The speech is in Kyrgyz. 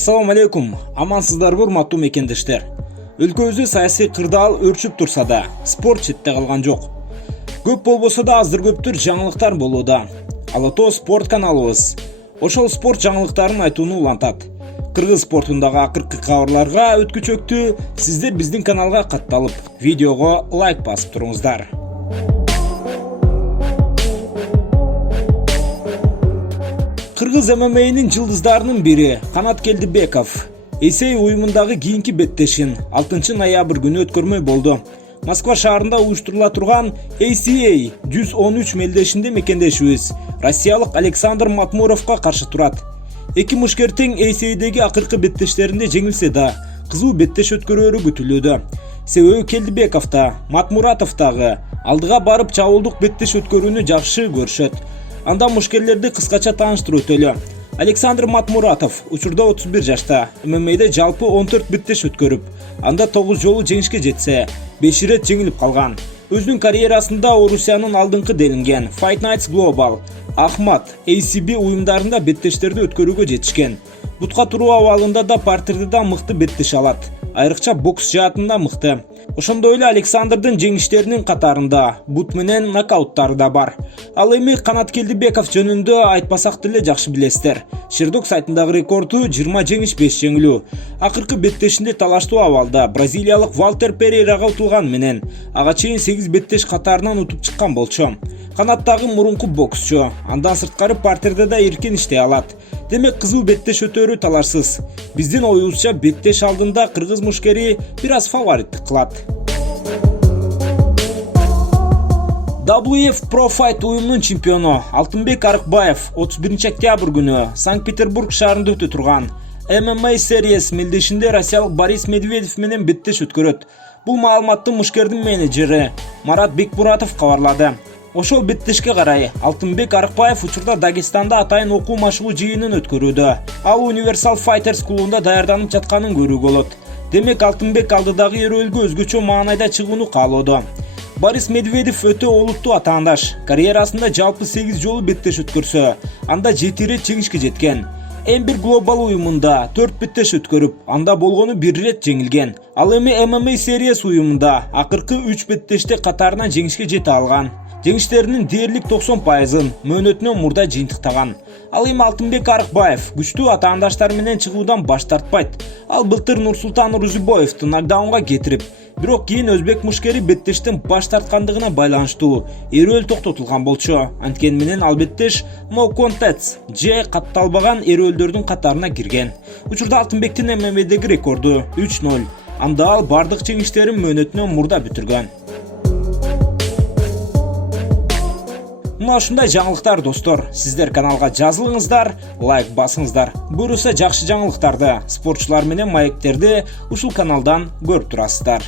Assalamu алейкум, амансыздарбы урматтуу мекендештер. Өлкөбүздө саясий кырдаал өрчүп турса да, спорт четте калган жок. Көп болбосо да аздыр көптүр жаңылыктар болууда. Алото спорт каналыбыз ошол спорт жаңылыктарын айтууну улантат. Кыргыз спортундагы акыркы кабарларга өткүчөктү сиздер биздин каналга катталып, видеого лайк басып туруңуздар. Кыргыз ММА'нын жылдыздарынын бири Канат Келдибеков Эсей уюмундагы кийинки беттешин 6 ноябрь күнү өткөрмөй болду. Москва шаарында уюштурула турган ACA 113 мелдешинде мекендешибиз россиялык Александр Матмуровго каршы турат. Эки мушкер тең ACA'деги акыркы беттештеринде жеңилсе да, кызуу беттеш өткөрөөрү күтүлүүдө. Себеби Келдибеков да, Матмуратов дагы алдыга барып чабуулдук беттеш өткөрүүнү жакшы көрүшөт. Анда мушкерлерди кыскача тааныштыруу өтөлү. Александр Матмуратов учурда 31 жашта, ММА'де жалпы 14 беттеш өткөрүп, анда 9 жолу жеңишке жетсе, 5 ирет жеңилип калган. Өзүнүн карьерасында Орусиянын алдыңкы делинген Fight Nights Global, Ахмат, ACB уюмдарында беттештерди өткөрүүгө жетишкен. Бутка туруу абалында да партерде да мыкты беттеш алат. Айрыкча бокс жаатында мыкты. Ошондой эле Александрдын жеңиштеринин катарында бут менен нокауттары да бар. Ал эми Канат Келдибеков жөнүндө айтпасак деле жакшы билесиздер. Шердок сайтындагы рекорду 20 жеңиш 5 жеңилүү. Акыркы беттешинде талаштуу абалда бразилиялык Валтер Перейрага утулган менен ага чейин 8 беттеш катарынан утуп чыккан болчу. Канаттагы мурунку боксчу, андан сырткары партерде да эркин иштей алат. Демек кызуу беттеш өтөрү талашсыз. Биздин оюбузча беттеш алдында кыргыз мушкери бир аз фавориттик кылат. WF Pro Fight уюмунун чемпиону Алтынбек Арыкбаев 31 октябрь күнү Санкт-Петербург шаарында өтө турган MMA Series мелдешинде россиялык Борис Медведев менен беттеш өткөрөт. Бул маалыматты мушкердин менеджери Марат Бекмуратов кабарлады. Ошол беттешке карай Алтынбек Арыкбаев учурда Дагестанда атайын окуу машыгуу жыйынын өткөрүүдө. Ал Universal Fighters клубунда даярданып жатканын көрүүгө болот. Демек Алтынбек алдыдагы эрөөлгө өзгөчө маанайда чыгууну каалоодо. Борис Медведев өтө олуттуу атаандаш. Карьерасында жалпы 8 жолу беттеш өткөрсө, анда 7 ирет жеңишке жеткен. М1 Global уюмунда 4 беттеш өткөрүп, анда болгону 1 ирет жеңилген. Ал эми MMA Series уюмунда акыркы 3 беттеште катарынан жеңишке жете алган. Жеңиштеринин дээрлик 90%-ын мөөнөтүнөн мурда жыйынтыктаган. Ал эми Алтынбек Арыкбаев күчтүү атаандаштар менен чыгуудан баш тартпайт. Ал былтыр Нурсултан Рузибоевду нокдаунга кетирип, бирок кийин өзбек мушкери беттештен баш тарткандыгына байланыштуу эрөөл токтотулган болчу. Анткени менен ал беттеш no contest же катталбаган эрөөлдөрдүн катарына кирген. Учурда Алтынбектин ММА'деги рекорду 3-0. Анда ал бардык жеңиштерин мөөнөтүнөн мурда бүтүргөн. Мына ушундай жаңылыктар достор. Сиздер каналга жазылыңыздар, лайк басыңыздар. Буюрса жакшы жаңылыктарды, спортчулар менен маектерди ушул каналдан көрүп турасыздар.